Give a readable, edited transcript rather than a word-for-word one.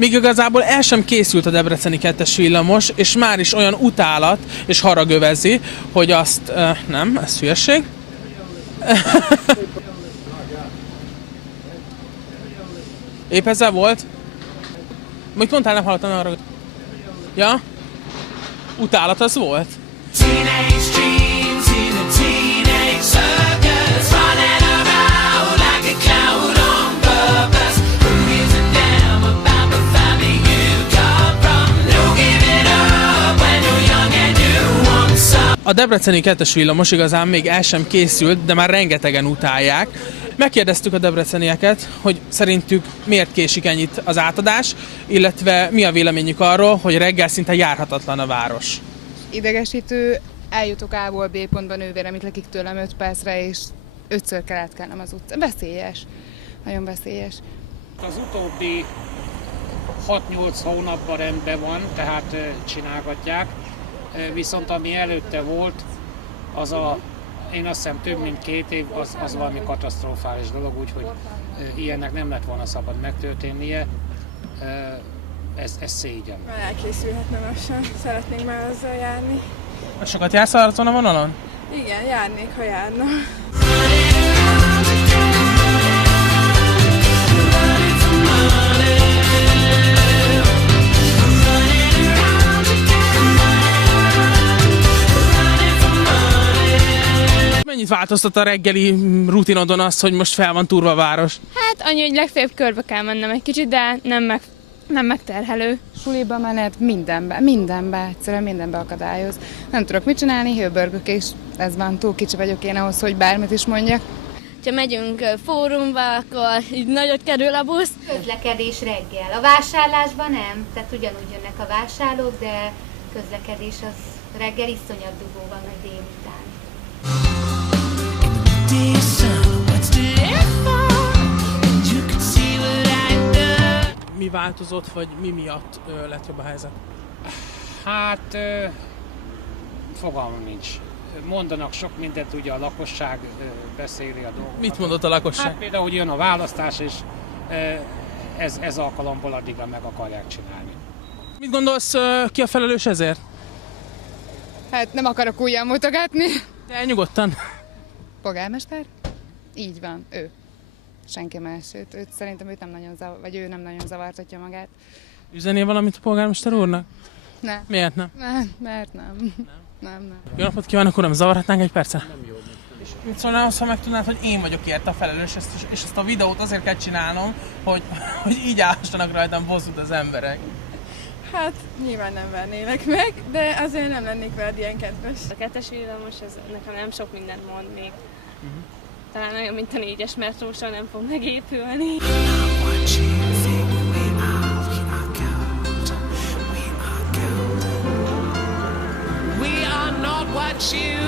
Még igazából el sem készült a debreceni 2-es villamos, és már is olyan utálat és harag övezi, hogy azt... nem, ez hülyeség. Épp ezzel volt? Mit mondtál, nem hallottam arra? Ja? Utálat az volt? Teenage dreams in a teenage circus, running around like a clown on purpose. Who gives a damn about the family you come from? No giving up when you're young and you want some. A debreceni 2-es villamos igazán még el sem készült, de már rengetegen utálják. Megkérdeztük a debrecenieket, hogy szerintük miért késik ennyit az átadás, illetve mi a véleményük arról, hogy reggel szinte járhatatlan a város. Idegesítő, eljutok A-ból B pontba nővére, amit lakik tőlem 5 percre, és 5-ször kell átkelnem az utcán. Veszélyes. Nagyon veszélyes. Az utóbbi 6-8 hónapban rendben van, tehát csinálgatják, viszont ami előtte volt, az én azt hiszem több mint 2 év, az valami katasztrofális dolog, úgyhogy ilyennek nem lett volna szabad megtörténnie. Ez szégyen. Már elkészülhetne lassan, szeretnénk már azzal járni. Sokat jársz azon a vonalon? Igen, járnék, ha járna. Mennyit változtat a reggeli rutinodon az, hogy most fel van túrva a város? Hát annyi, hogy legfeljebb körbe kell mennem egy kicsit, de nem megterhelő. Suliba menet, mindenbe, egyszerűen mindenbe akadályoz. Nem tudok mit csinálni, hőbörgök, és ez van, túl kicsi vagyok én ahhoz, hogy bármit is mondjak. Ha megyünk fórumba, akkor így nagyot kerül a busz. Közlekedés reggel. A vásárlásban nem, tehát ugyanúgy jönnek a vásárlók, de közlekedés az reggel iszonyat dugó van, meg délután. Mi változott, vagy mi miatt lett jobb a helyzet? Hát fogalmam nincs. Mondanak sok mindent, ugye a lakosság beszéli a dolgokat. Mit mondott a lakosság? Hát például, hogy jön a választás, és ez alkalomból addigra meg akarják csinálni. Mit gondolsz, ki a felelős ezért? Hát nem akarok újjal mutogatni. De nyugodtan. Polgármester? Így van, ő. Senki más. Szerintem őt nem nagyon vagy ő nem nagyon zavartatja magát. Üzenél valamit a polgármester úrnak? Nem. Miért nem? Nem, mert nem. Nem. Jó napot kívánok, uram, zavarhatnánk egy percre? Nem jó. Mit szólnál azt, ha megtudnád, hogy én vagyok érte a felelős, és ezt a videót azért kell csinálnom, hogy így állhassanak rajtam bosszút az emberek. Hát nyilván nem vernélek meg, de azért nem lennék veled ilyen kedves. A 2-es villamos, ez nekem nem sok mindent mond még. Talán olyan, mint a 4-es metrósra nem fog megépülni. We are not what you